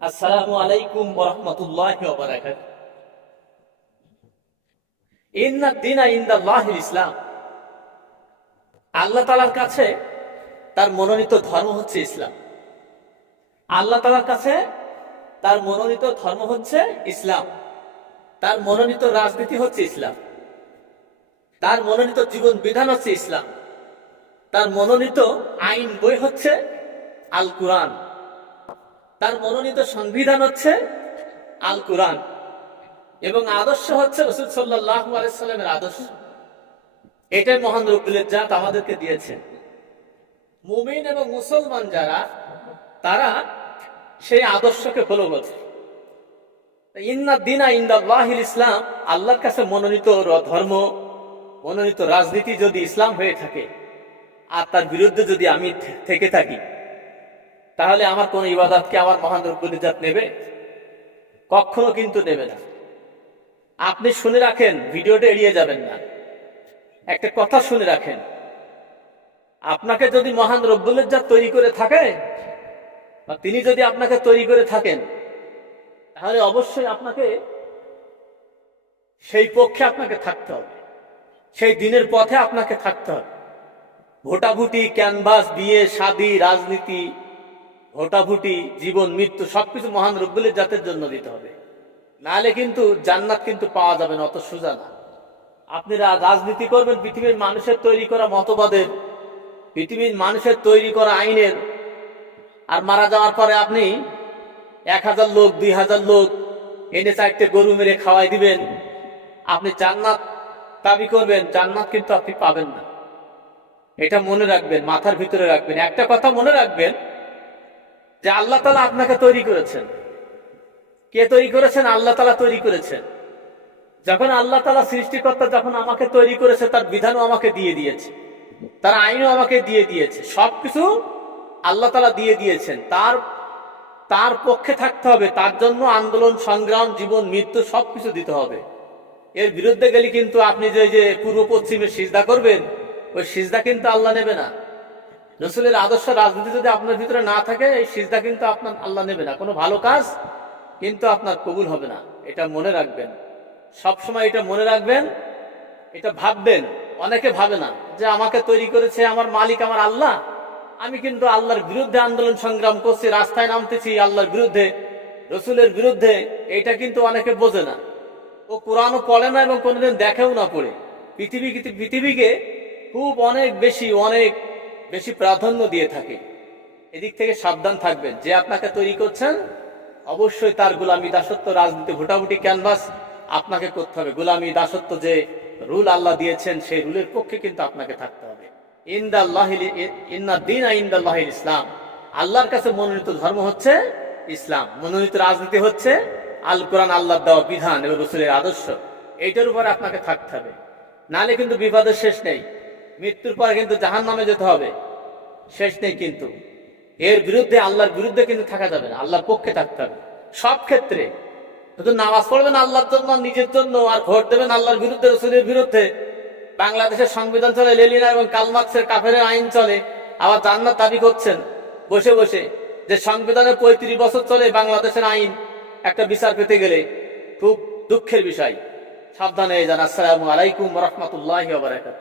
আসসালামু আলাইকুম ওরহমতুল্লাহ আল্লাহ তালার কাছে তার মনোনীত ধর্ম হচ্ছে ইসলাম। আল্লাহ তালার কাছে তার মনোনীত ধর্ম হচ্ছে ইসলাম। তার মনোনীত রাজনীতি হচ্ছে ইসলাম। তার মনোনীত জীবন বিধান হচ্ছে ইসলাম। তার মনোনীত আইন বই হচ্ছে আল কুরআন তার মনোনীত সংবিধান হচ্ছে আল কুরআন এবং আদর্শ হচ্ছে রসুল সাল্লাহ আলাইসাল্লামের আদর্শ। এটাই মহান রব্বুলের জাত আমাদেরকে দিয়েছে। মুমিন এবং মুসলমান যারা, তারা সেই আদর্শকে ফলো করছে। ইসলাম, আল্লাহর কাছে মনোনীত ধর্ম, মনোনীত রাজনীতি যদি ইসলাম হয়ে থাকে, আর তার বিরুদ্ধে যদি আমি থেকে থাকি তাহলে আমার কোন ইবাদতকে আমার মহান রব্বুল ইজ্জাত নেবে? কখনো কিন্তু নেবে না। আপনি শুনে রাখেন, ভিডিওটা এড়িয়ে যাবেন না। একটা কথা শুনে রাখেন। আপনাকে যদি মহান রব্বুল ইজ্জাত তৈরি করে থাকে, বা তিনি যদি আপনাকে তৈরি করে থাকেন, তাহলে অবশ্যই আপনাকে সেই পক্ষে আপনাকে থাকতে হবে। সেই দিনের পথে আপনাকে থাকতে হবে। ভোটাভুটি, ক্যানভাস, বিয়ে, শাদী, রাজনীতি ভোটাভুটি জীবন, মৃত্যু সবকিছু মহান রব্বুলের জাতের জন্য দিতে হবে। নাহলে কিন্তু জান্নাত কিন্তু পাওয়া যাবে না, অত সোজা না। আপনি রা- রাজনীতি করবেন, পৃথিবীর মানুষের তৈরি করা মতবাদের, পৃথিবীর মানুষের তৈরি করা আইনের। আর মারা যাওয়ার পরে আপনি এক হাজার লোক, দুই হাজার লোক এনে চারটে গরু মেরে খাওয়াই দিবেন। আপনি জান্নাত দাবি করবেন, জান্নাত কিন্তু আপনি পাবেন না। এটা মনে রাখবেন, মাথার ভিতরে রাখবেন। একটা কথা মনে রাখবেন যে আল্লাহ তালা আপনাকে তৈরি করেছেন। কে তৈরি করেছেন? আল্লাহ তালা তৈরি করেছেন। যখন আল্লাহ তালা সৃষ্টিকর্তা যখন আমাকে তৈরি করেছে, তার বিধানও আমাকে দিয়ে দিয়েছে। তার আইনও আমাকে দিয়ে দিয়েছে। সবকিছু আল্লাহ তালা দিয়ে দিয়েছেন। তার তার পক্ষে থাকতে হবে। তার জন্য আন্দোলন, সংগ্রাম, জীবন, মৃত্যু সবকিছু দিতে হবে। এর বিরুদ্ধে গেলে কিন্তু আপনি যে যে পূর্ব পশ্চিমে সিজদা করবেন, ওই সিজদা কিন্তু আল্লাহ নেবে না। রসুলের আদর্শ রাজনীতি যদি আপনার ভিতরে না থাকে, এই সিজদা কিন্তু আপনার আল্লাহ নেবে না। কোনো ভালো কাজ কিন্তু আপনার কবুল হবে না। এটা মনে রাখবেন। সব সময় এটা মনে রাখবেন, এটা ভাববেন। অনেকে ভাবে না যে আমাকে তৈরি করেছে আমার মালিক আমার আল্লাহ। আমি কিন্তু আল্লাহর বিরুদ্ধে আন্দোলন সংগ্রাম করছি, রাস্তায় নামতেছি আল্লাহর বিরুদ্ধে, রসুলের বিরুদ্ধে। এটা কিন্তু অনেকে বোঝে না। ও কোরআনও পড়ে না এবং কোনোদিন দেখেও না পড়ে। পৃথিবী পৃথিবীকে খুব অনেক বেশি, অনেক বেশি প্রাধান্য দিয়ে থাকে। এদিক থেকে সাবধান থাকবেন। যে আপনাকে তৈরি করছেন, অবশ্যই তার গোলামি দাসত্ব, রাজনীতি, ভোটাভুটি, ক্যানভাস আপনাকে করতে হবে। গোলামি দাসত্ব যে রুল আল্লাহ দিয়েছেন, সেই রুলের পক্ষে কিন্তু আপনাকে থাকতে হবে। ইন্দাল্লাহিল ইসলাম। আল্লাহর কাছে মনোনীত ধর্ম হচ্ছে ইসলাম। মনোনীত রাজনীতি হচ্ছে আল কোরআন, আল্লাহর দেওয়া বিধান এবং রসুলের আদর্শ। এইটার উপর আপনাকে থাকতে হবে। নালে কিন্তু বিপদের শেষ নেই। মৃত্যুর পর কিন্তু জাহান নামে যেতে হবে। শেষ নেই কিন্তু। এর বিরুদ্ধে আল্লাহর বিরুদ্ধে কিন্তু থাকা যাবে না। আল্লাহর পক্ষে থাকতে হবে। সব ক্ষেত্রে। শুধু নামাজ পড়বেন আল্লাহর জন্য, নিজের জন্য, আর ভোট দেবেন আল্লাহর বিরুদ্ধে, রসুলের বিরুদ্ধে। বাংলাদেশের সংবিধান চলে, লেলিনা এবং কালমার্ক্সের কাফের আইন চলে, আবার জান্নাত দাবি করছেন। বসে বসে। যে সংবিধানের পঁয়ত্রিশ বছর চলে বাংলাদেশের আইন, একটা বিচার পেতে গেলে খুব দুঃখের বিষয়। সাবধানে যান। আসসালামু আলাইকুম রহমতুল্লাহ